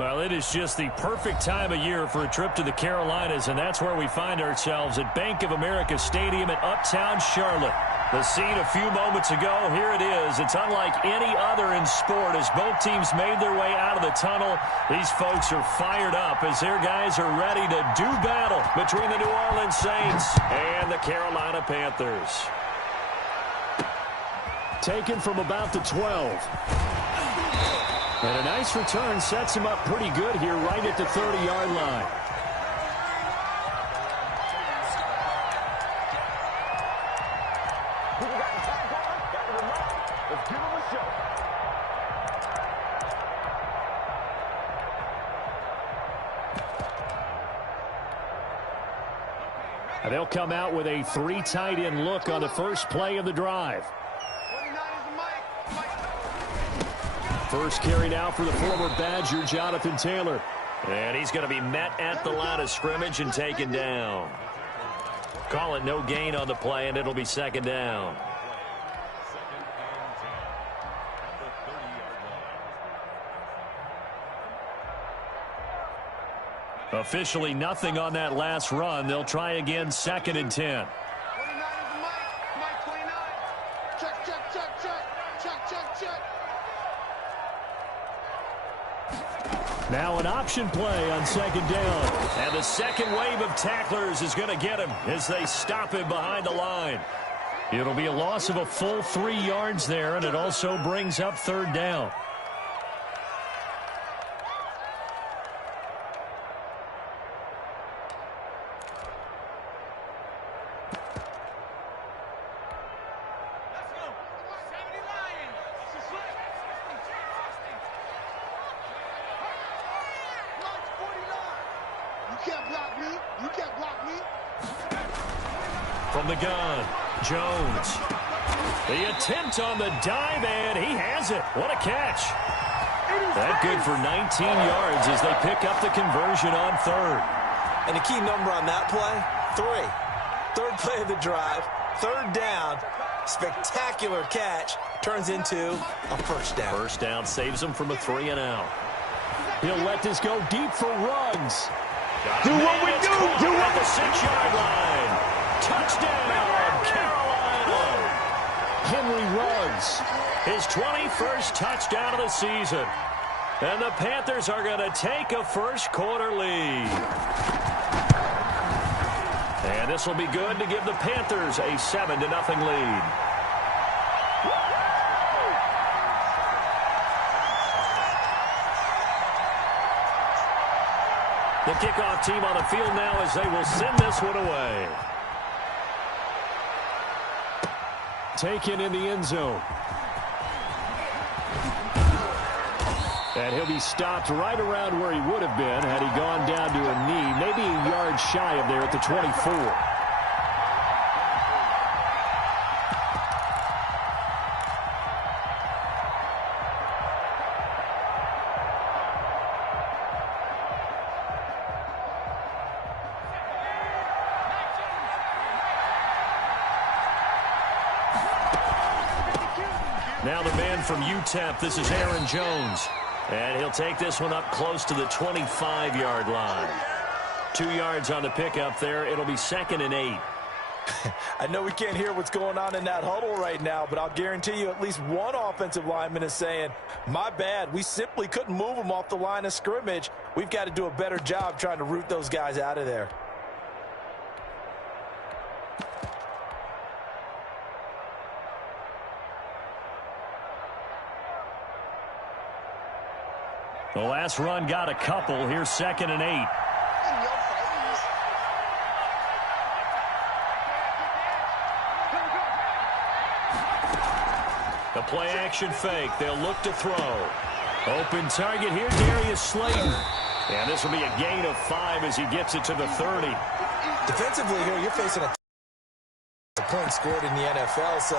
Well, it is just the perfect time of year for a trip to the Carolinas, and that's where we find ourselves at Bank of America Stadium in Uptown Charlotte. The scene a few moments ago, here it is. It's unlike any other in sport as both teams made their way out of the tunnel. These folks are fired up as their guys are ready to do battle between the New Orleans Saints and the Carolina Panthers. Taken from about the 12. And a nice return sets him up pretty good here right at the 30-yard line. They'll come out with a 3 tight end look on the first play of the drive. First carry now for the former Badger, Jonathan Taylor. And he's going to be met at the line of scrimmage and taken down. Call it no gain on the play, and it'll be second down. Officially nothing on that last run. They'll try again, 2nd and 10. Now an option play on 2nd down. And the second wave of tacklers is going to get him as they stop him behind the line. It'll be a loss of a full 3 yards there, and it also brings up 3rd down. From the gun, Jones. The attempt on the dive, and he has it. What a catch. That good for 19 yards as they pick up the conversion on 3rd. And the key number on that play, 3. 3rd play of the drive, 3rd down, spectacular catch, turns into a first down. First down saves him from a 3 and out. He'll let this go deep for Ruggs. Do what we do. Do at the 6-yard line. Touchdown, Carolina. Henry Ruggs, his 21st touchdown of the season. And the Panthers are going to take a first quarter lead. And this will be good to give the Panthers a 7-0 lead. The kickoff team on the field now as they will send this one away. Taken in the end zone. And he'll be stopped right around where he would have been had he gone down to a knee, maybe a yard shy of there at the 24. Now the man from UTEP, this is Aaron Jones. And he'll take this one up close to the 25-yard line. 2 yards on the pickup there. It'll be 2nd and 8. I know we can't hear what's going on in that huddle right now, but I'll guarantee you at least one offensive lineman is saying, my bad, we simply couldn't move them off the line of scrimmage. We've got to do a better job trying to root those guys out of there. The last run got a couple. Here's 2nd and 8. The play action fake. They'll look to throw. Open target here, Darius Slayton. And this will be a gain of 5 as he gets it to the 30. Defensively here, you're facing a point scored in the NFL. So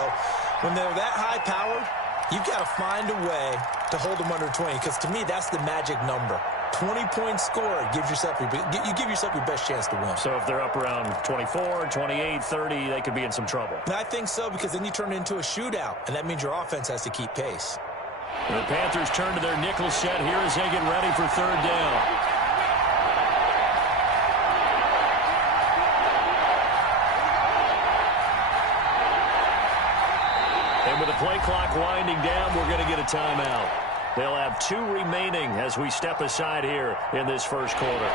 when they're that high-powered, you've got to find a way to hold them under 20, because to me, that's the magic number. 20-point score gives yourself you give yourself your best chance to win. So if they're up around 24, 28, 30, they could be in some trouble. And I think so, because then you turn it into a shootout, and that means your offense has to keep pace. The Panthers turn to their nickel set here as they get ready for third down. And with the play clock winding down, we're going to get a timeout. They'll have 2 remaining as we step aside here in this first quarter.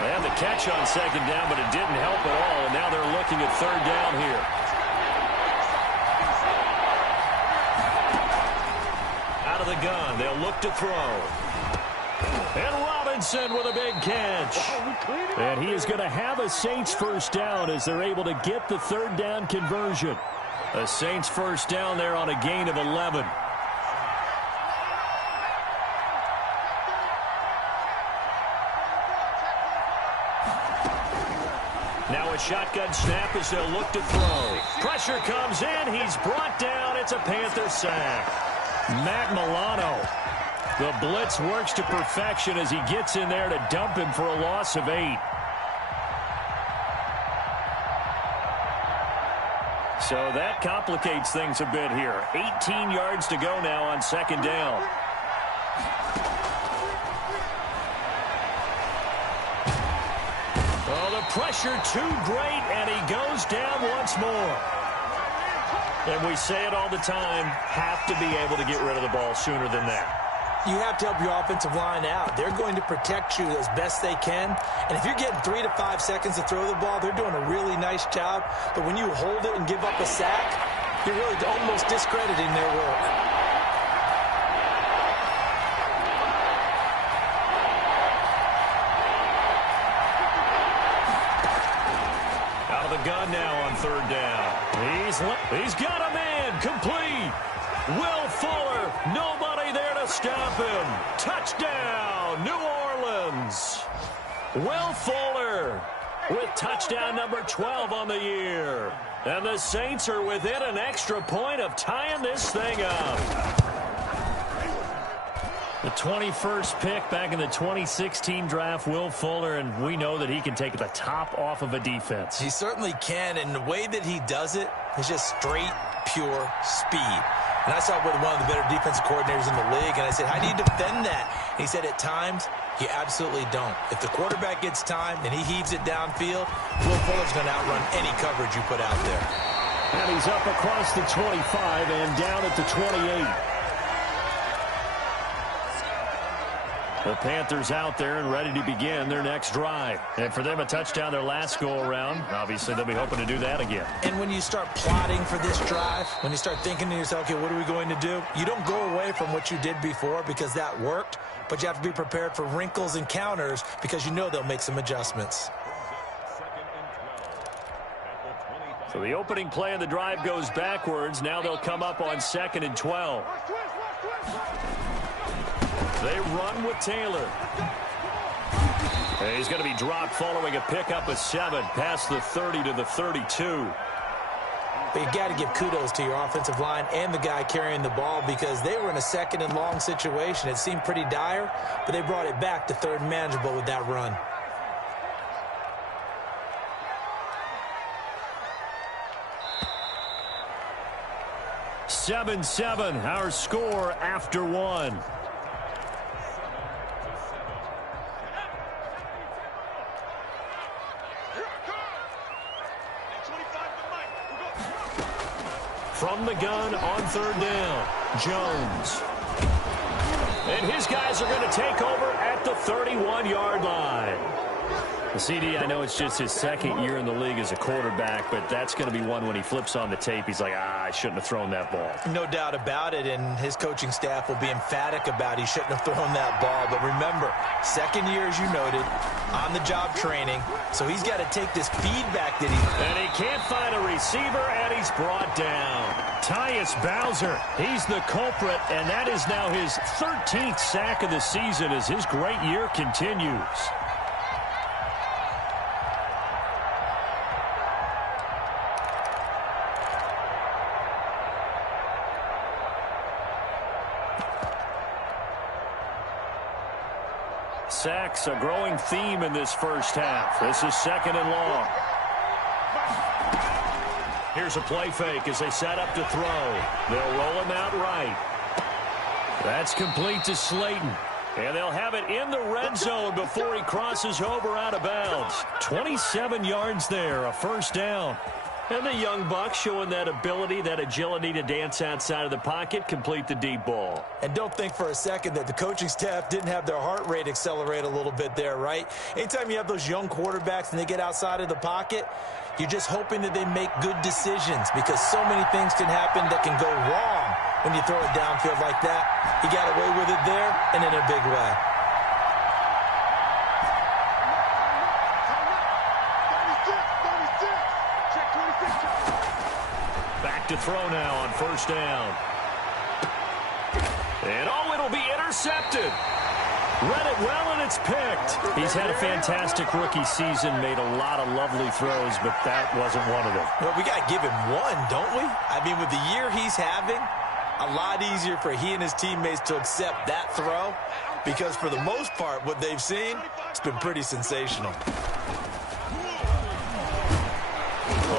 They had the catch on second down, but it didn't help at all, and now they're looking at third down here. Out of the gun, they'll look to throw. And Robinson with a big catch. And he is going to have a Saints first down as they're able to get the third down conversion. A Saints first down there on a gain of 11. Now a shotgun snap as they'll look to throw. Pressure comes in. He's brought down. It's a Panther sack. Matt Milano. The blitz works to perfection as he gets in there to dump him for a loss of 8. So that complicates things a bit here. 18 yards to go now on second down. Oh, the pressure too great, and he goes down once more. And we say it all the time, have to be able to get rid of the ball sooner than that. You have to help your offensive line out. They're going to protect you as best they can. And if you're getting 3 to 5 seconds to throw the ball, they're doing a really nice job. But when you hold it and give up a sack, you're really almost discrediting their work. Out of the gun now on third down. He's got a man complete. Will Fuller, nobody there to stop him. Touchdown, New Orleans. Will Fuller with touchdown number 12 on the year. And the Saints are within an extra point of tying this thing up. The 21st pick back in the 2016 draft, Will Fuller, and we know that he can take the top off of a defense. He certainly can, and the way that he does it is just straight, pure speed. And I saw it with one of the better defensive coordinators in the league, and I said, how do you defend that? And he said, at times, you absolutely don't. If the quarterback gets time and he heaves it downfield, Will Fuller's going to outrun any coverage you put out there. And he's up across the 25 and down at the 28. The Panthers out there and ready to begin their next drive. And for them, a touchdown their last go-around. Obviously, they'll be hoping to do that again. And when you start plotting for this drive, when you start thinking to yourself, okay, what are we going to do? You don't go away from what you did before because that worked, but you have to be prepared for wrinkles and counters because you know they'll make some adjustments. So the opening play of the drive goes backwards. Now they'll come up on 2nd and 12. They run with Taylor. And he's going to be dropped following a pickup of 7 past the 30 to the 32. But you got to give kudos to your offensive line and the guy carrying the ball because they were in a 2nd and long situation. It seemed pretty dire, but they brought it back to 3rd and manageable with that run. Seven, our score after 1. From the gun on 3rd down, Jones. And his guys are going to take over at the 31-yard line. The CD, I know it's just his 2nd year in the league as a quarterback, but that's going to be one when he flips on the tape. He's like, I shouldn't have thrown that ball. No doubt about it, and his coaching staff will be emphatic about he shouldn't have thrown that ball. But remember, 2nd year, as you noted, on-the-job training, so he's got to take this feedback that And he can't find a receiver, and he's brought down. Tyus Bowser, he's the culprit, and that is now his 13th sack of the season as his great year continues. Sacks, a growing theme in this first half. This is 2nd and long. Here's a play fake as they set up to throw. They'll roll him out right. That's complete to Slayton. And they'll have it in the red zone before he crosses over out of bounds. 27 yards there, a first down. And the young buck showing that ability, that agility to dance outside of the pocket, complete the deep ball. And don't think for a second that the coaching staff didn't have their heart rate accelerate a little bit there, right? Anytime you have those young quarterbacks and they get outside of the pocket, you're just hoping that they make good decisions because so many things can happen that can go wrong when you throw it downfield like that. He got away with it there and in a big way. Back to throw now on first down. And it'll be intercepted. Read it well, and it's picked. He's had a fantastic rookie season, made a lot of lovely throws, but that wasn't one of them. Well, we got to give him one, don't we? I mean, with the year he's having, a lot easier for he and his teammates to accept that throw because for the most part, what they've seen, it's been pretty sensational.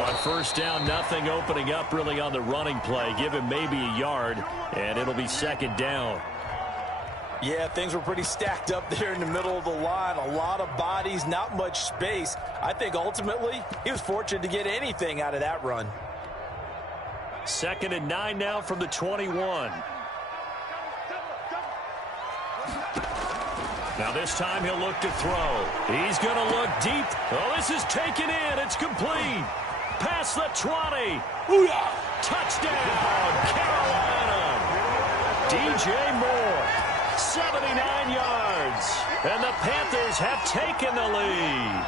On first down, nothing opening up really on the running play. Give him maybe a yard, and it'll be second down. Yeah, things were pretty stacked up there in the middle of the line. A lot of bodies, not much space. I think ultimately he was fortunate to get anything out of that run. 2nd and 9 now from the 21. Now this time he'll look to throw. He's going to look deep. Oh, this is taken in. It's complete. Past the 20. Ooh-yah! Touchdown, Carolina. DJ Moore, 79 yards. And the Panthers have taken the lead.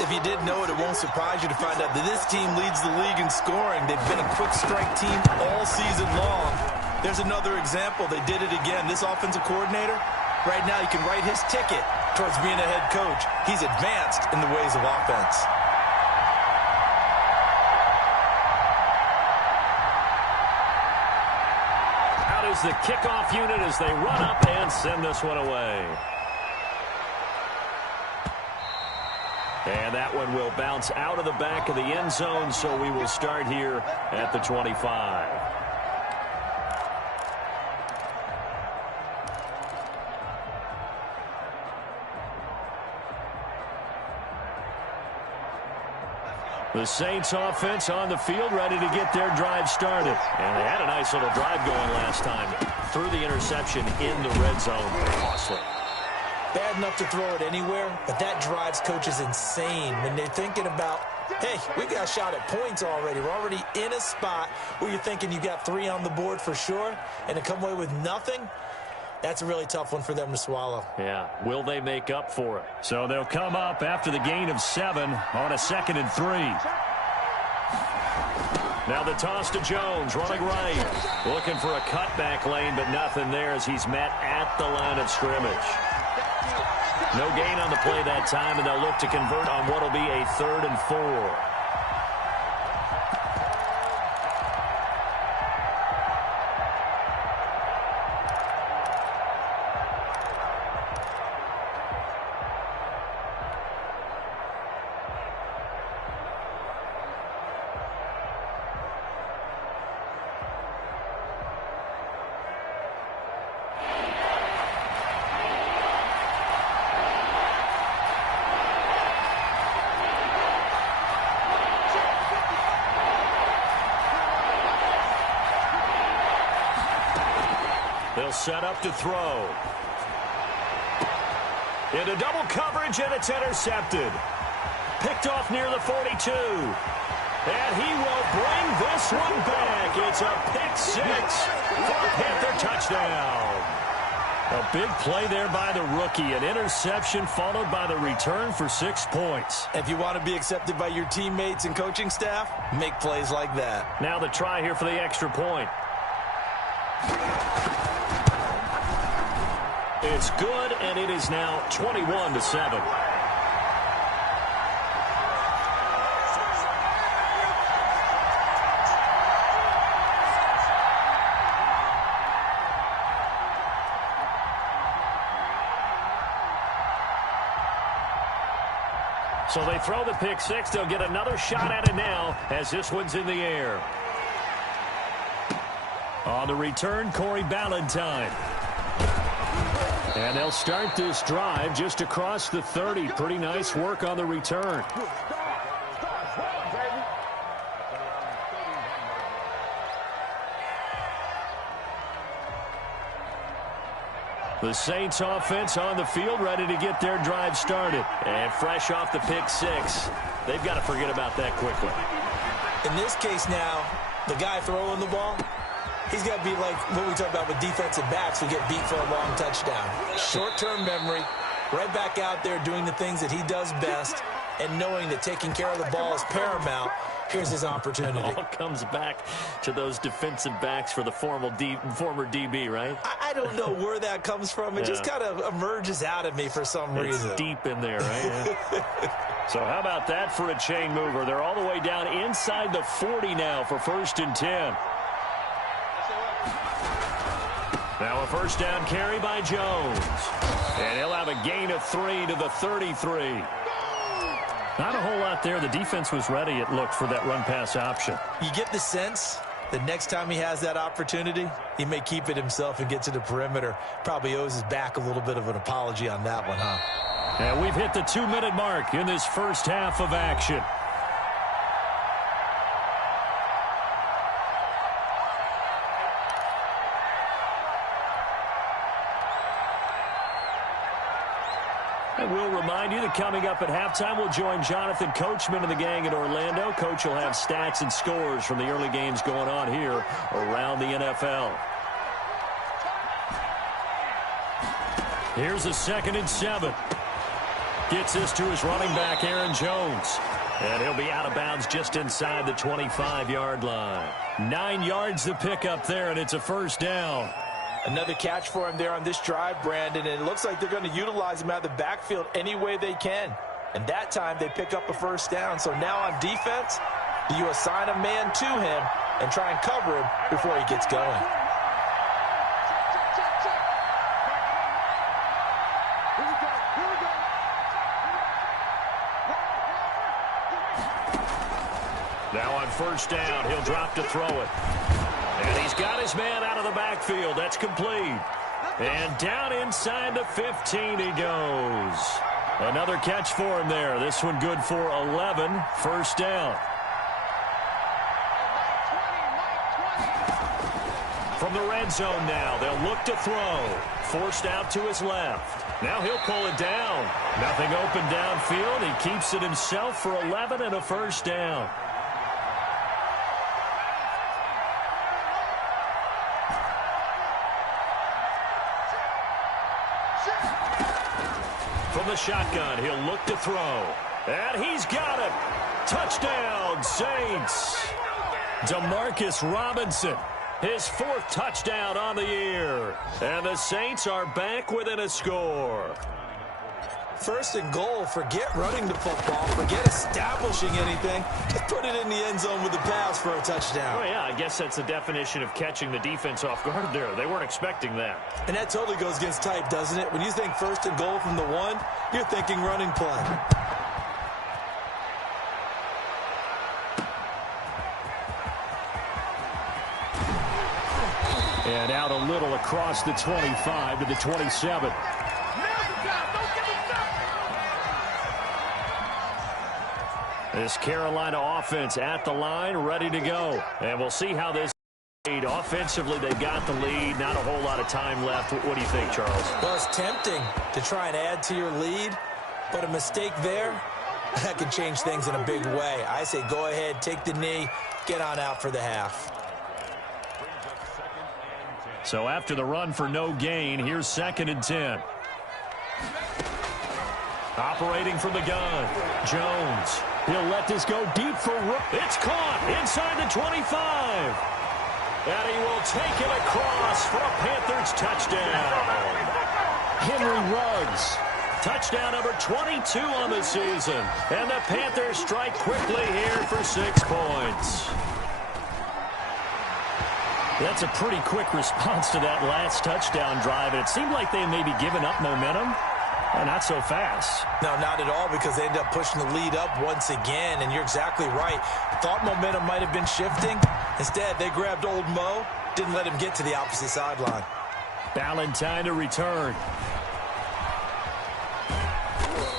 If you didn't know it, it won't surprise you to find out that this team leads the league in scoring. They've been a quick strike team all season long. There's another example. They did it again. This offensive coordinator, right now, he can write his ticket towards being a head coach. He's advanced in the ways of offense. Out is the kickoff unit as they run up and send this one away. And that one will bounce out of the back of the end zone, so we will start here at the 25. The Saints offense on the field, ready to get their drive started. And they had a nice little drive going last time. Threw the interception in the red zone. Costly. Bad enough to throw it anywhere, but that drives coaches insane when they're thinking about, hey, we got a shot at points already. We're already in a spot where you're thinking you got 3 on the board for sure, and to come away with nothing, that's a really tough one for them to swallow. Yeah, will they make up for it? So they'll come up after the gain of 7 on a 2nd and 3. Now the toss to Jones, running right. Looking for a cutback lane, but nothing there as he's met at the line of scrimmage. No gain on the play that time, and they'll look to convert on what will be a 3rd and 4. They'll set up to throw. Into double coverage, and it's intercepted. Picked off near the 42. And he will bring this one back. It's a pick 6 for a Panther touchdown. A big play there by the rookie. An interception followed by the return for 6 points. If you want to be accepted by your teammates and coaching staff, make plays like that. Now the try here for the extra point. It's good, and it is now 21-7. So they throw the pick 6. They'll get another shot at it now as this one's in the air. On the return, Corey Ballantyne. And they'll start this drive just across the 30. Pretty nice work on the return. The Saints offense on the field, ready to get their drive started. And fresh off the pick six. They've got to forget about that quickly. In this case now, the guy throwing the ball, he's got to be like what we talk about with defensive backs who get beat for a long touchdown. Short-term memory, right back out there doing the things that he does best, and knowing that taking care of the ball is paramount. Here's his opportunity. It all comes back to those defensive backs for the former DB, right? I don't know where that comes from. It just kind of emerges out of me for some reason. It's deep in there, right? Yeah. So how about that for a chain mover? They're all the way down inside the 40 now for 1st and 10. Now a first down carry by Jones. And he'll have a gain of 3 to the 33. Not a whole lot there. The defense was ready, it looked, for that run-pass option. You get the sense that next time he has that opportunity, he may keep it himself and get to the perimeter. Probably owes his back a little bit of an apology on that one, huh? And we've hit the 2-minute mark in this first half of action. And we'll remind you that coming up at halftime, we'll join Jonathan Coachman and the gang in Orlando. Coach will have stats and scores from the early games going on here around the NFL. Here's a 2nd and 7. Gets this to his running back, Aaron Jones. And he'll be out of bounds just inside the 25-yard line. 9 yards to pick up there, and it's a first down. Another catch for him there on this drive, Brandon, and it looks like they're going to utilize him out of the backfield any way they can. And that time they pick up a first down. So now on defense, do you assign a man to him and try and cover him before he gets going? Now on first down, he'll drop to throw it. And he's got his man out of the backfield. That's complete. And down inside the 15 he goes. Another catch for him there. This one good for 11. First down. From the red zone now, they'll look to throw. Forced out to his left. Now he'll pull it down. Nothing open downfield. He keeps it himself for 11 and a first down. From the shotgun, he'll look to throw. And he's got it. Touchdown, Saints. Demarcus Robinson, his 4th touchdown on the year. And the Saints are back within a score. 1st and goal, forget running the football, forget establishing anything. Just put it in the end zone with the pass for a touchdown. Oh, yeah, I guess that's the definition of catching the defense off guard there. They weren't expecting that. And that totally goes against type, doesn't it? When you think 1st and goal from the 1, you're thinking running play. And out a little across the 25 to the 27. This Carolina offense at the line, ready to go. And we'll see how this offensively, they got the lead. Not a whole lot of time left. What do you think, Charles? Well, it's tempting to try and add to your lead, but a mistake there, that can change things in a big way. I say go ahead, take the knee, get on out for the half. So after the run for no gain, here's 2nd and 10. Operating from the gun, Jones. He'll let this go deep for Rook. It's caught inside the 25. And he will take it across for a Panthers touchdown. Henry Ruggs. Touchdown number 22 on the season. And the Panthers strike quickly here for 6 points. That's a pretty quick response to that last touchdown drive. And it seemed like they may be giving up momentum. Not so fast. No, not at all, because they ended up pushing the lead up once again, and you're exactly right. Thought momentum might have been shifting. Instead, they grabbed old Mo, didn't let him get to the opposite sideline. Ballantyne to return.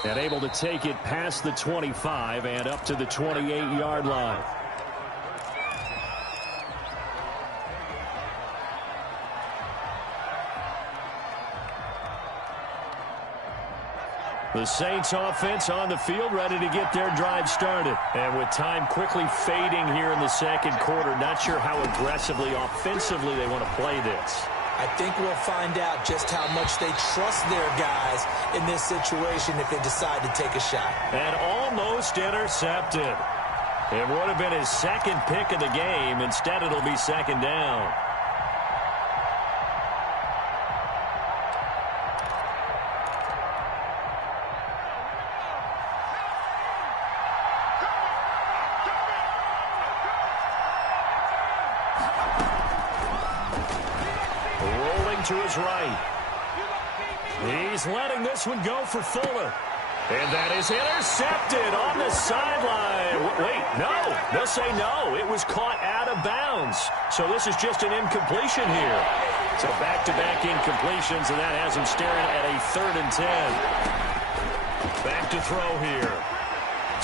And able to take it past the 25 and up to the 28-yard line. The Saints offense on the field, ready to get their drive started. And with time quickly fading here in the second quarter, not sure how aggressively, offensively they want to play this. I think we'll find out just how much they trust their guys in this situation if they decide to take a shot. And almost intercepted. It would have been his second pick of the game. Instead, it'll be second down. To his right. He's letting this one go for Fuller. And that is intercepted on the sideline. Wait, no. They'll say no. It was caught out of bounds. So this is just an incompletion here. So back-to-back incompletions, and that has him staring at a 3rd and 10. Back to throw here.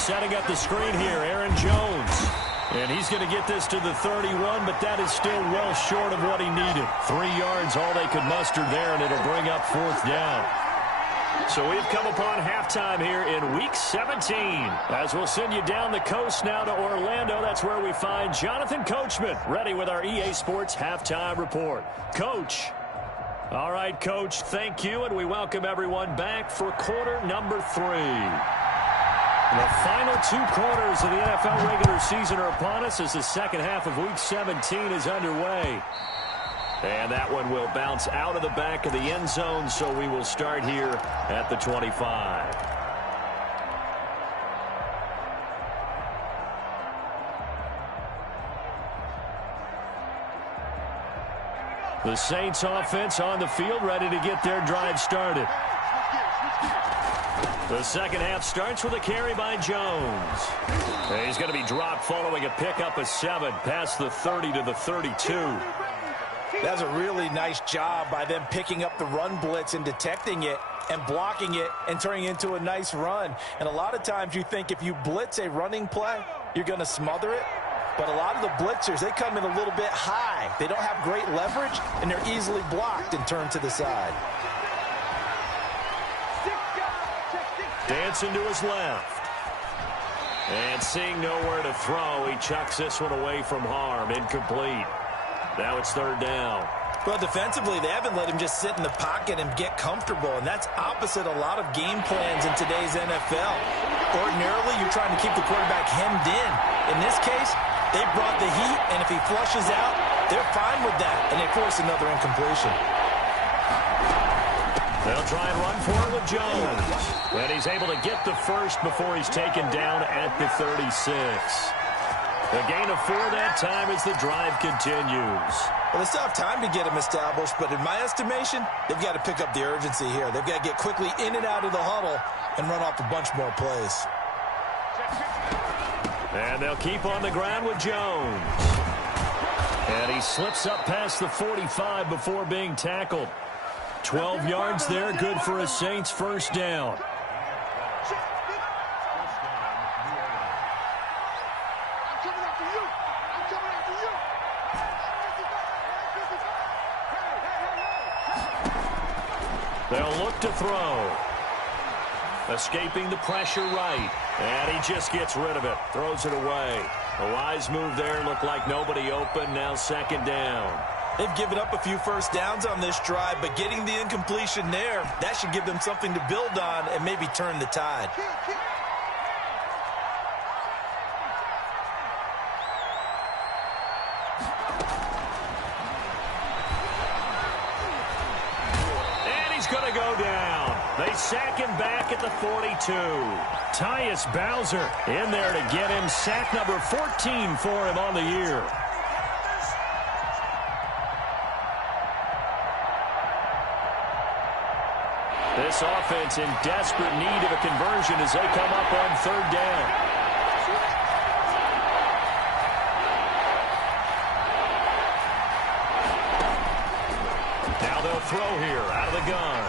Setting up the screen here, Aaron Jones. And he's going to get this to the 31, but that is still well short of what he needed. 3 yards, all they could muster there, and it'll bring up 4th down. So we've come upon halftime here in Week 17. As we'll send you down the coast now to Orlando, that's where we find Jonathan Coachman, ready with our EA Sports Halftime Report. Coach. All right, Coach, thank you, and we welcome everyone back for quarter number 3. The final 2 quarters of the NFL regular season are upon us as the second half of Week 17 is underway. And that one will bounce out of the back of the end zone, so we will start here at the 25. The Saints offense on the field, ready to get their drive started. The second half starts with a carry by Jones. He's going to be dropped following a pickup of 7 past the 30 to the 32. That's a really nice job by them picking up the run blitz and detecting it and blocking it and turning it into a nice run. And a lot of times you think if you blitz a running play, you're going to smother it. But a lot of the blitzers, they come in a little bit high. They don't have great leverage, and they're easily blocked and turned to the side. Dancing to his left. And seeing nowhere to throw, he chucks this one away from harm. Incomplete. Now it's 3rd down. Well, defensively, they haven't let him just sit in the pocket and get comfortable, and that's opposite a lot of game plans in today's NFL. Ordinarily, you're trying to keep the quarterback hemmed in. In this case, they brought the heat, and if he flushes out, they're fine with that, and they force another incompletion. They'll try and run for it with Jones. And he's able to get the first before he's taken down at the 36. A gain of 4 that time as the drive continues. Well, they still have time to get him established, but in my estimation, they've got to pick up the urgency here. They've got to get quickly in and out of the huddle and run off a bunch more plays. And they'll keep on the ground with Jones. And he slips up past the 45 before being tackled. 12 yards there, good for a Saints first down. They'll look to throw. Escaping the pressure right. And he just gets rid of it. Throws it away. A wise move there. Looked like nobody open. Now 2nd down. They've given up a few first downs on this drive, but getting the incompletion there, that should give them something to build on and maybe turn the tide. And he's going to go down. They sack him back at the 42. Tyus Bowser in there to get him sack number 14 for him on the year. This offense in desperate need of a conversion as they come up on 3rd down. throw here out of the gun.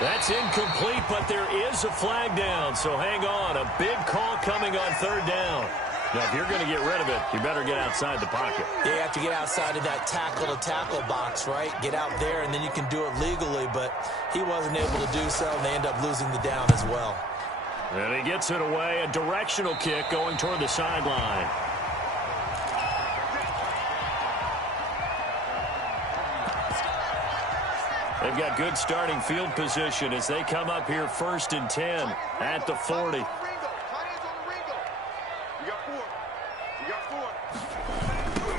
That's incomplete, but there is a flag down, so hang on. A big call coming on third down. Now, if you're going to get rid of it, you better get outside the pocket. Yeah, you have to get outside of that tackle-to-tackle box, right? Get out there, and then you can do it legally, but he wasn't able to do so, and they end up losing the down as well. And he gets it away, a directional kick going toward the sideline. They've got good starting field position as they come up here 1st and 10 at the 40.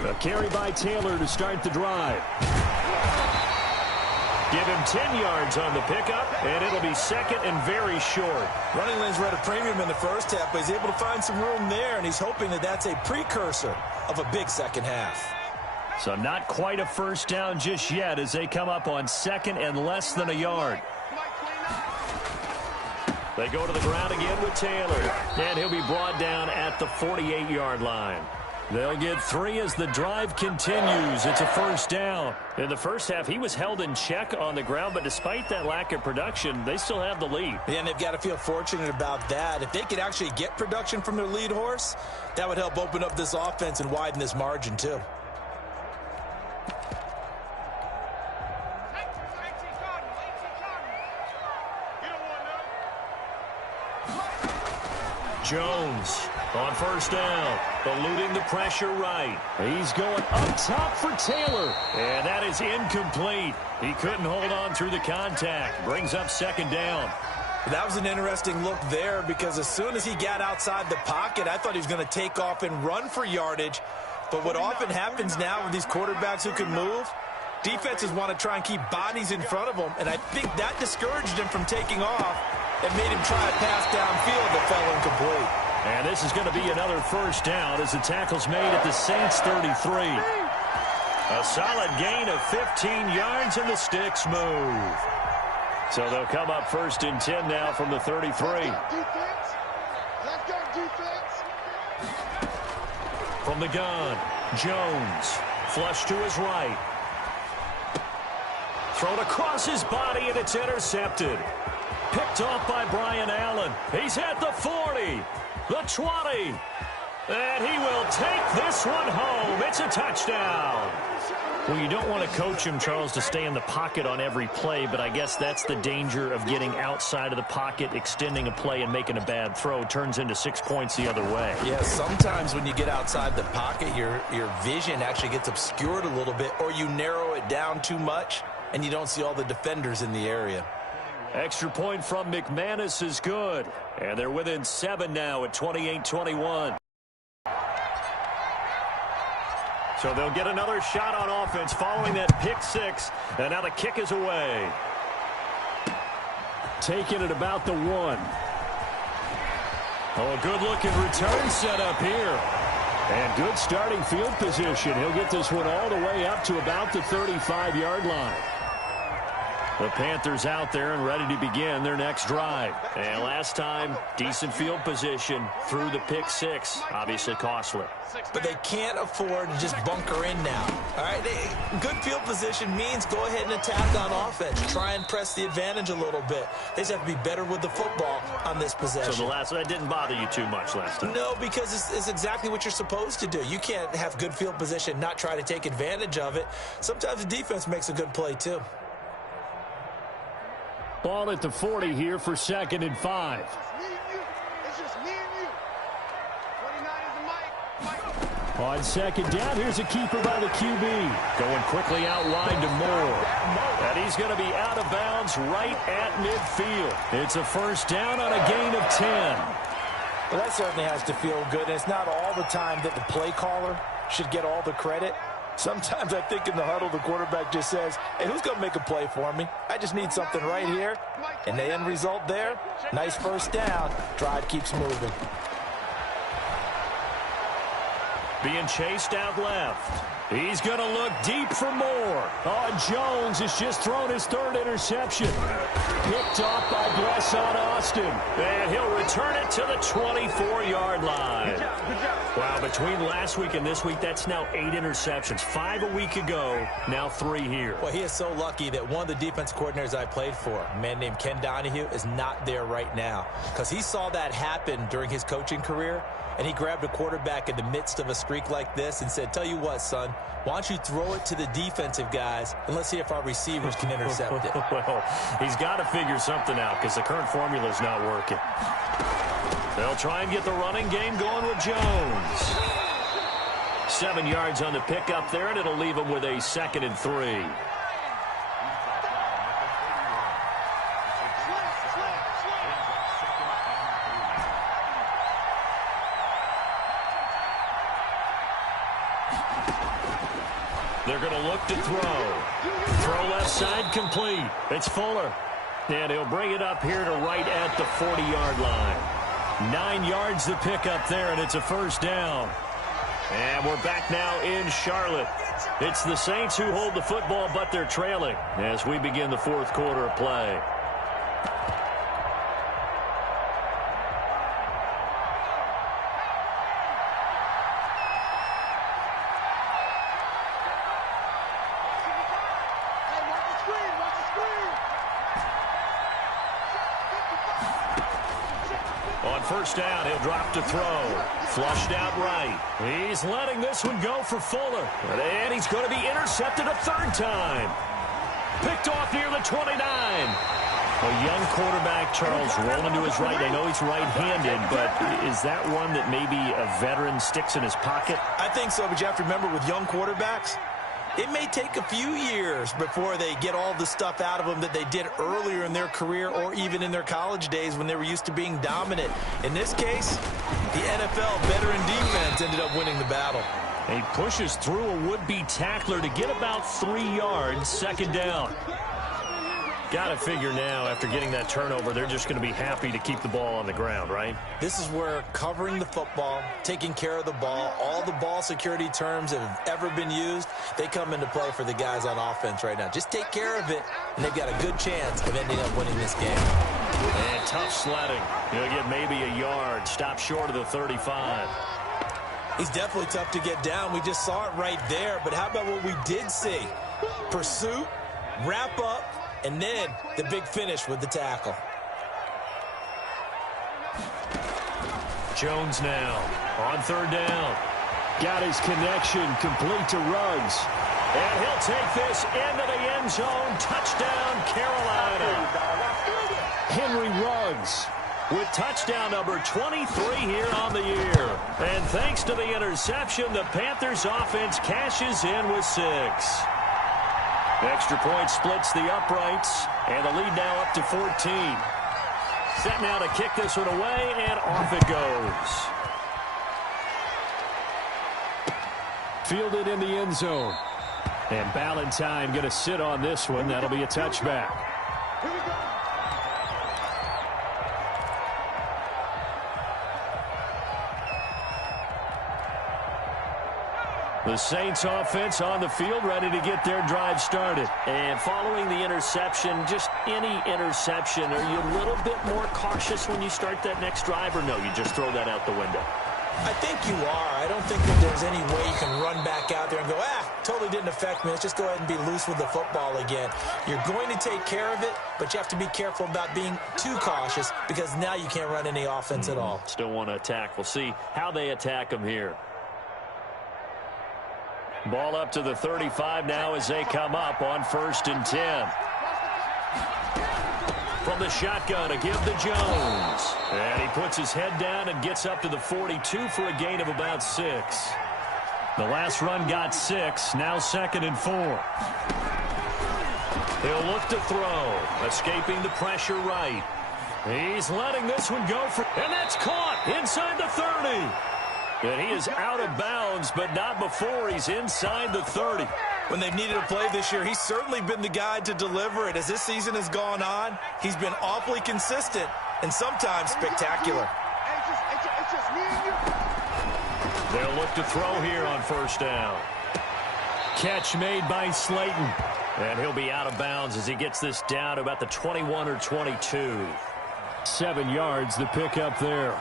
A carry by Taylor to start the drive. Give him 10 yards on the pickup, and it'll be second and very short. Running lanes were at a premium in the first half, but he's able to find some room there, and he's hoping that that's a precursor of a big second half. So not quite a first down just yet as they come up on 2nd and less than a yard. They go to the ground again with Taylor, and he'll be brought down at the 48-yard line. They'll get 3 as the drive continues. It's a first down. In the first half, he was held in check on the ground, but despite that lack of production, they still have the lead. Yeah, and they've got to feel fortunate about that. If they could actually get production from their lead horse, that would help open up this offense and widen this margin too. Jones on first down, eluding the pressure right. He's going up top for Taylor, and that is incomplete. He couldn't hold on through the contact. Brings up 2nd down. That was an interesting look there because as soon as he got outside the pocket, I thought he was going to take off and run for yardage. But what often happens now with these quarterbacks who can move, defenses want to try and keep bodies in front of them, and I think that discouraged him from taking off. It made him try a pass downfield that fell incomplete. And this is going to be another first down as the tackle's made at the Saints 33. A solid gain of 15 yards and the sticks move. So they'll come up 1st and 10 now from the 33. From the gun, Jones, flush to his right. Thrown across his body, and it's intercepted. Picked off by Brian Allen. He's at the 40, the 20, and he will take this one home. It's a touchdown. Well, you don't want to coach him, Charles, to stay in the pocket on every play, but I guess that's the danger of getting outside of the pocket, extending a play, and making a bad throw. Turns into 6 points the other way. Yeah, sometimes when you get outside the pocket, your vision actually gets obscured a little bit, or you narrow it down too much, and you don't see all the defenders in the area. Extra point from McManus is good. And they're within 7 now at 28-21. So they'll get another shot on offense following that pick 6. And now the kick is away. Taking it about the 1. Oh, a good-looking return set up here. And good starting field position. He'll get this one all the way up to about the 35-yard line. The Panthers out there and ready to begin their next drive. And last time, decent field position through the pick 6. Obviously costly. But they can't afford to just bunker in now. All right, good field position means go ahead and attack on offense. Try and press the advantage a little bit. They just have to be better with the football on this possession. So that didn't bother you too much last time? No, because it's exactly what you're supposed to do. You can't have good field position, not try to take advantage of it. Sometimes the defense makes a good play too. Ball at the 40 here for 2nd and 5. On 2nd down, here's a keeper by the QB. Going quickly out wide to Moore. And he's going to be out of bounds right at midfield. It's a first down on a gain of 10. Well, that certainly has to feel good. And it's not all the time that the play caller should get all the credit. Sometimes I think in the huddle, the quarterback just says, hey, who's going to make a play for me? I just need something right here. And the end result there, nice first down. Drive keeps moving. being chased out left. He's going to look deep for more. Oh, Jones has just thrown his third interception. Picked off by Blesson Austin. And he'll return it to the 24-yard line. Good job. Wow, between last week and this week, that's now 8 interceptions. 5 a week ago, now 3 here. Well, he is so lucky that one of the defense coordinators I played for, a man named Ken Donahue, is not there right now. Because he saw that happen during his coaching career, and he grabbed a quarterback in the midst of a streak like this and said, tell you what, son, why don't you throw it to the defensive guys, and let's see if our receivers can intercept it. Well, he's got to figure something out because the current formula is not working. They'll try and get the running game going with Jones. 7 yards on the pickup there, and it'll leave him with a 2nd and 3. They're going to look to throw. Throw left side complete. It's Fuller. And he'll bring it up here to right at the 40-yard line. 9 yards to pick up there, and it's a first down. And we're back now in Charlotte. It's the Saints who hold the football, but they're trailing as we begin the 4th quarter of play. First down, he'll drop to throw. Flushed out right. He's letting this one go for Fuller. And he's going to be intercepted a 3rd time. Picked off near the 29. A young quarterback, Charles, rolling to his right. I know he's right-handed, but is that one that maybe a veteran sticks in his pocket? I think so, but you have to remember with young quarterbacks, it may take a few years before they get all the stuff out of them that they did earlier in their career or even in their college days when they were used to being dominant. In this case, the NFL veteran defense ended up winning the battle. He pushes through a would-be tackler to get about 3 yards, 2nd down. Got to figure now, after getting that turnover, they're just going to be happy to keep the ball on the ground, right? This is where covering the football, taking care of the ball, all the ball security terms that have ever been used, they come into play for the guys on offense right now. Just take care of it, and they've got a good chance of ending up winning this game. And tough sledding. He'll get maybe a yard, stop short of the 35. He's definitely tough to get down. We just saw it right there, but how about what we did see? Pursuit, wrap up, and then the big finish with the tackle. Jones now on 3rd down. Got his connection complete to Ruggs. And he'll take this into the end zone. Touchdown, Carolina. Henry Ruggs with touchdown number 23 here on the year. And thanks to the interception, the Panthers offense cashes in with 6. Extra point splits the uprights, and the lead now up to 14. Set now to kick this one away, and off it goes. Fielded in the end zone. And Ballantyne going to sit on this one. That'll be a touchback. Here we go. The Saints offense on the field, ready to get their drive started. And following the interception, just any interception, are you a little bit more cautious when you start that next drive, or no, you just throw that out the window? I think you are. I don't think that there's any way you can run back out there and go, totally didn't affect me. Let's just go ahead and be loose with the football again. You're going to take care of it, but you have to be careful about being too cautious because now you can't run any offense at all. Still want to attack. We'll see how they attack them here. Ball up to the 35 now as they come up on 1st and 10. From the shotgun to give to Jones. And he puts his head down and gets up to the 42 for a gain of about 6. The last run got 6, now 2nd and 4. He'll look to throw, escaping the pressure right. He's letting this one go for, and that's caught inside the 30. And he is out of bounds, but not before he's inside the 30. When they've needed a play this year, he's certainly been the guy to deliver it. As this season has gone on, he's been awfully consistent and sometimes spectacular. It's just me and you. They'll look to throw here on first down. Catch made by Slayton. And he'll be out of bounds as he gets this down to about the 21 or 22. 7 yards to pick up there.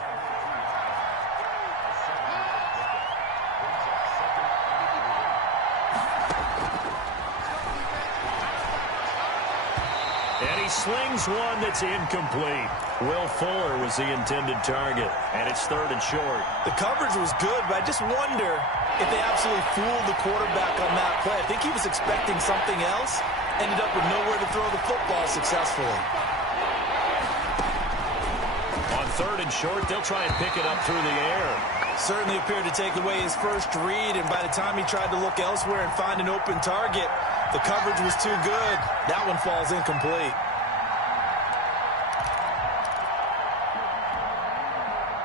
And he slings one that's incomplete. Will Fuller was the intended target, and it's 3rd and short. The coverage was good, but I just wonder if they absolutely fooled the quarterback on that play. I think he was expecting something else, ended up with nowhere to throw the football successfully. On 3rd and short, they'll try and pick it up through the air. Certainly appeared to take away his first read, and by the time he tried to look elsewhere and find an open target, the coverage was too good. That one falls incomplete.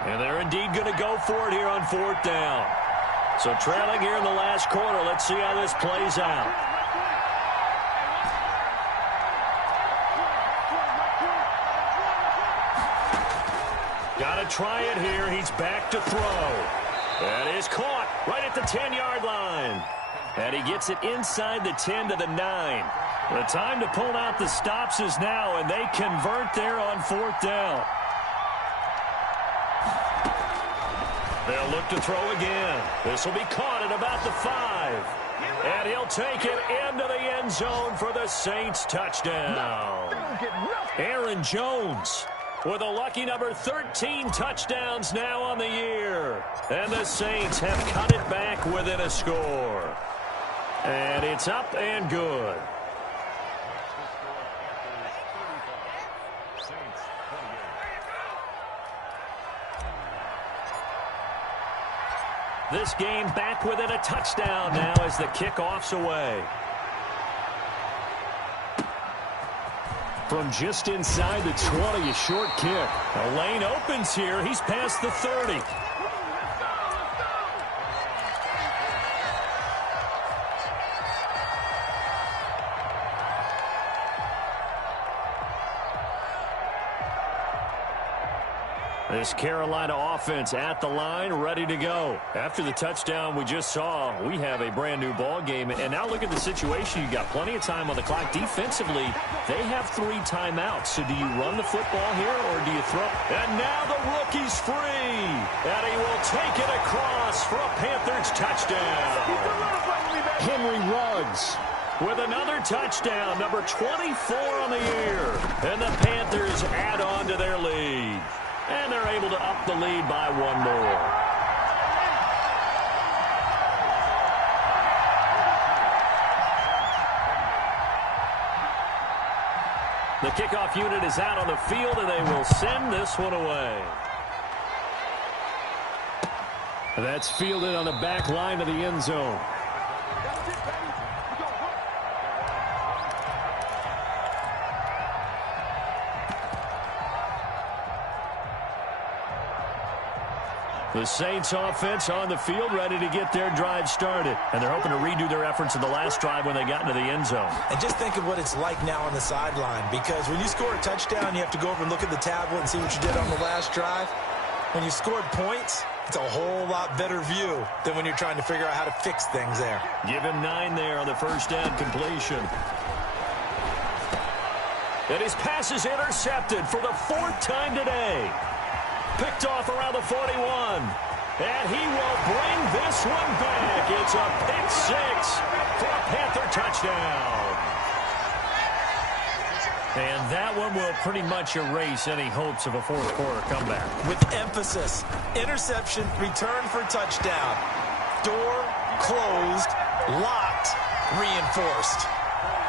And they're indeed going to go for it here on 4th down. So trailing here in the last quarter, let's see how this plays out. Got to try it here. He's back to throw. That is caught right at the 10-yard line. And he gets it inside the 10 to the 9. The time to pull out the stops is now, and they convert there on 4th down. They'll look to throw again. This will be caught at about the 5. And he'll take it into the end zone for the Saints touchdown. Aaron Jones with a lucky number 13 touchdowns now on the year. And the Saints have cut it back within a score. And it's up and good. This game back within a touchdown now as the kickoff's away. From just inside the 20, a short kick. A lane opens here. He's past the 30. This Carolina offense at the line, ready to go. After the touchdown we just saw, we have a brand new ball game. And now look at the situation. You got plenty of time on the clock. Defensively, they have 3 timeouts. So do you run the football here or do you throw? And now the rookie's free. And he will take it across for a Panthers touchdown. Henry Ruggs with another touchdown, number 24 on the year. And the Panthers add on to their lead. And they're able to up the lead by 1 more. The kickoff unit is out on the field, and they will send this one away. That's fielded on the back line of the end zone. The Saints offense on the field, ready to get their drive started. And they're hoping to redo their efforts in the last drive when they got into the end zone. And just think of what it's like now on the sideline, because when you score a touchdown, you have to go over and look at the tablet and see what you did on the last drive. When you scored points, it's a whole lot better view than when you're trying to figure out how to fix things there. Give him 9 there on the first down completion. And his pass is intercepted for the 4th time today. Picked off around the 41. And he will bring this one back. It's a pick 6 for a Panther touchdown. And that one will pretty much erase any hopes of a 4th quarter comeback. With emphasis, interception, return for touchdown. Door closed, locked, reinforced.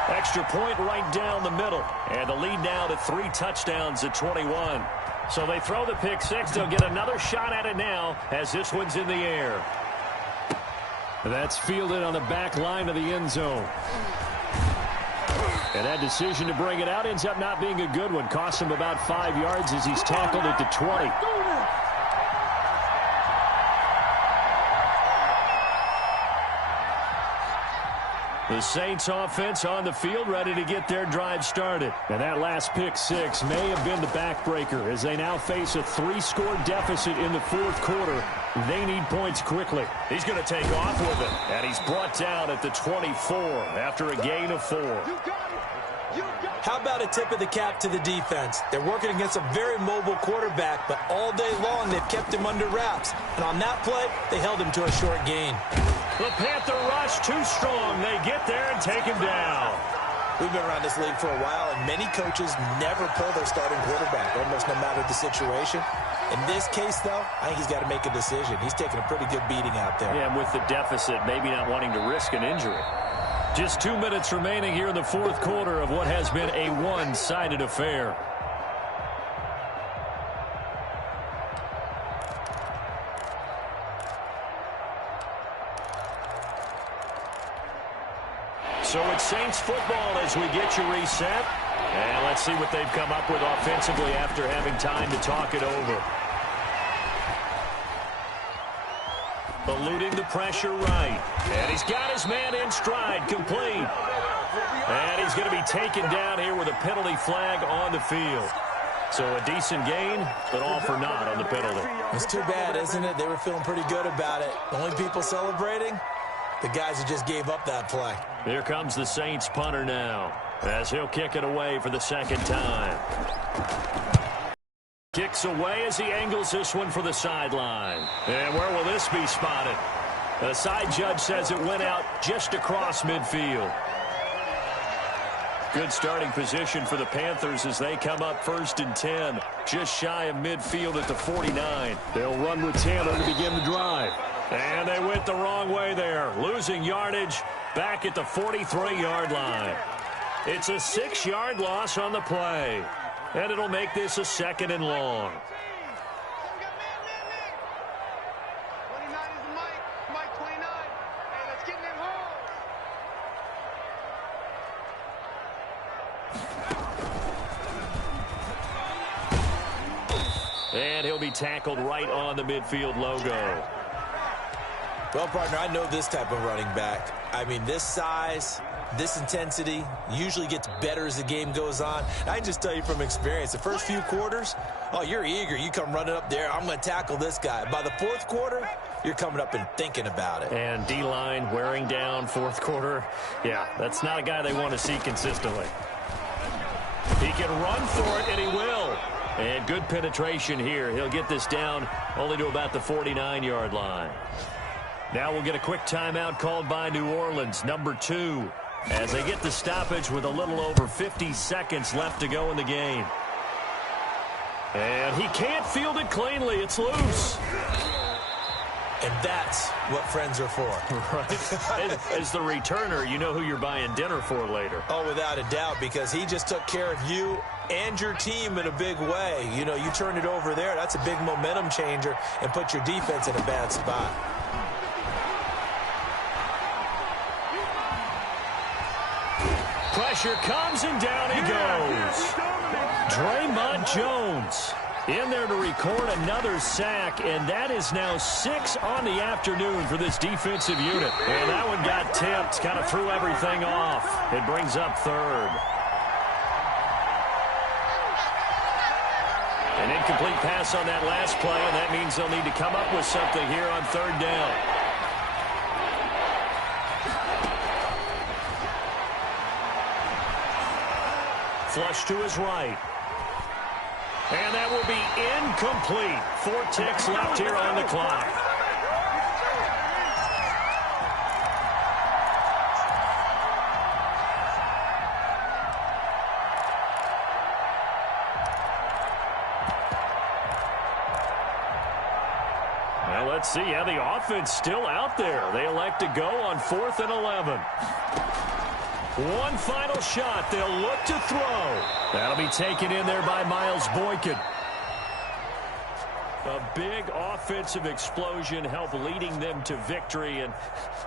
Extra point right down the middle. And the lead now to 3 touchdowns at 21. So they throw the pick 6. They'll get another shot at it now as this one's in the air. That's fielded on the back line of the end zone. And that decision to bring it out ends up not being a good one. Costs him about 5 yards as he's tackled at the 20. The The Saints offense on the field, ready to get their drive started. And that last pick six may have been the backbreaker as they now face a 3-score deficit in the fourth quarter. They need points quickly. He's going to take off with it. And he's brought down at the 24 after a gain of 4. How about a tip of the cap to the defense? They're working against a very mobile quarterback, but all day long they've kept him under wraps. And on that play, they held him to a short gain. The Panther rush too strong. They get there and take him down. We've been around this league for a while, and many coaches never pull their starting quarterback, almost no matter the situation. In this case, though, I think he's got to make a decision. He's taking a pretty good beating out there. Yeah, and with the deficit, maybe not wanting to risk an injury. Just 2 minutes remaining here in the fourth quarter of what has been a one-sided affair. So it's Saints football as we get you reset. And let's see what they've come up with offensively after having time to talk it over. Eluding the pressure right. And he's got his man in stride, complete. And he's going to be taken down here with a penalty flag on the field. So a decent gain, but all for naught on the penalty. It's too bad, isn't it? They were feeling pretty good about it. The only people celebrating, the guys who just gave up that play. Here comes the Saints punter now, as he'll kick it away for the second time. Kicks away as he angles this one for the sideline. And where will this be spotted? The side judge says it went out just across midfield. Good starting position for the Panthers as they come up 1st and 10, just shy of midfield at the 49. They'll run with Taylor to begin the drive. And they went the wrong way there, losing yardage back at the 43-yard line. It's a 6-yard loss on the play, and it'll make this a 2nd and long. And he'll be tackled right on the midfield logo. Well, partner, I know this type of running back. I mean, this size, this intensity usually gets better as the game goes on. I can just tell you from experience, the first few quarters, oh, you're eager. You come running up there, I'm going to tackle this guy. By the fourth quarter, you're coming up and thinking about it. And D-line wearing down fourth quarter. Yeah, that's not a guy they want to see consistently. He can run for it, and he will. And good penetration here. He'll get this down only to about the 49-yard line. Now we'll get a quick timeout called by New Orleans, number 2, as they get the stoppage with a little over 50 seconds left to go in the game. And he can't field it cleanly. It's loose. And that's what friends are for. Right. As the returner, you know who you're buying dinner for later. Oh, without a doubt, because he just took care of you and your team in a big way. You know, you turn it over there, that's a big momentum changer and put your defense in a bad spot. Pressure comes, and down he goes. Draymond Jones in there to record another sack, and that is now 6 on the afternoon for this defensive unit. And that one got tipped, kind of threw everything off. It brings up 3rd. An incomplete pass on that last play, and that means they'll need to come up with something here on 3rd down. Flush to his right. And that will be incomplete. 4 ticks left here on the clock. Well, let's see how the offense still out there. They elect to go on 4th and 11. One final shot. They'll look to throw. That'll be taken in there by Miles Boykin. A big offensive explosion helped leading them to victory. And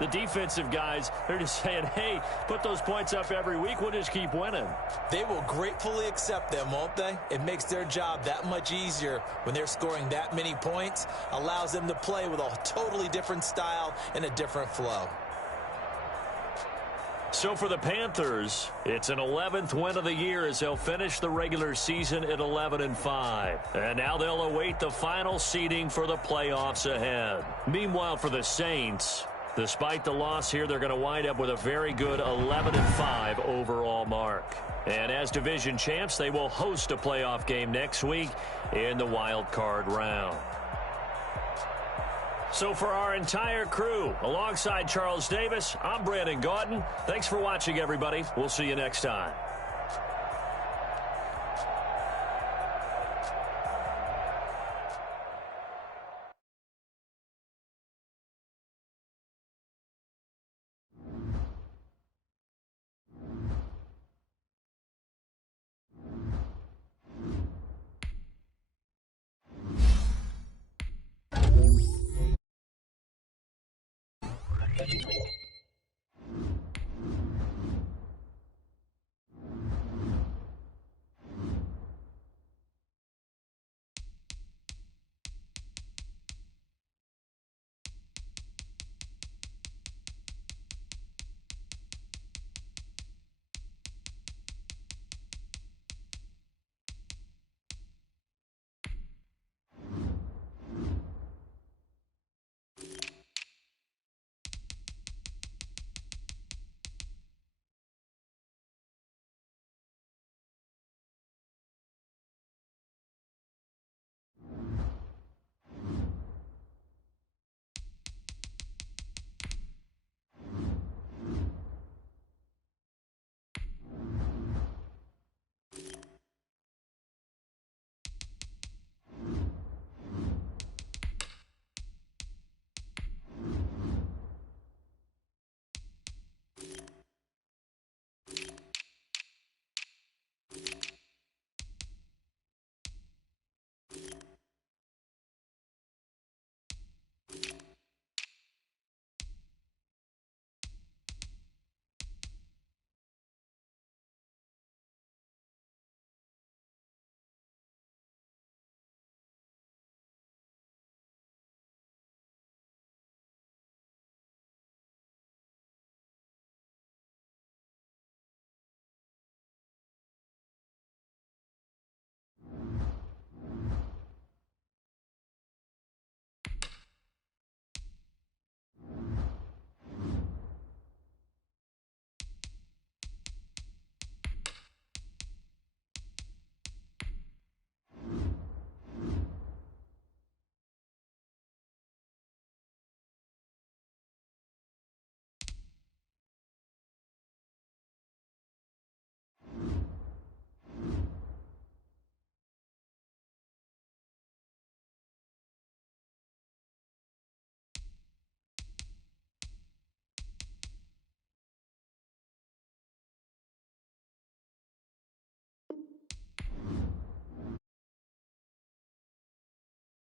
the defensive guys, they're just saying, hey, put those points up every week. We'll just keep winning. They will gratefully accept them, won't they? It makes their job that much easier when they're scoring that many points. Allows them to play with a totally different style and a different flow. So for the Panthers, it's an 11th win of the year as they'll finish the regular season at 11-5. And now they'll await the final seeding for the playoffs ahead. Meanwhile, for the Saints, despite the loss here, they're going to wind up with a very good 11-5 overall mark. And as division champs, they will host a playoff game next week in the wild card round. So for our entire crew, alongside Charles Davis, I'm Brandon Gaudin. Thanks for watching, everybody. We'll see you next time.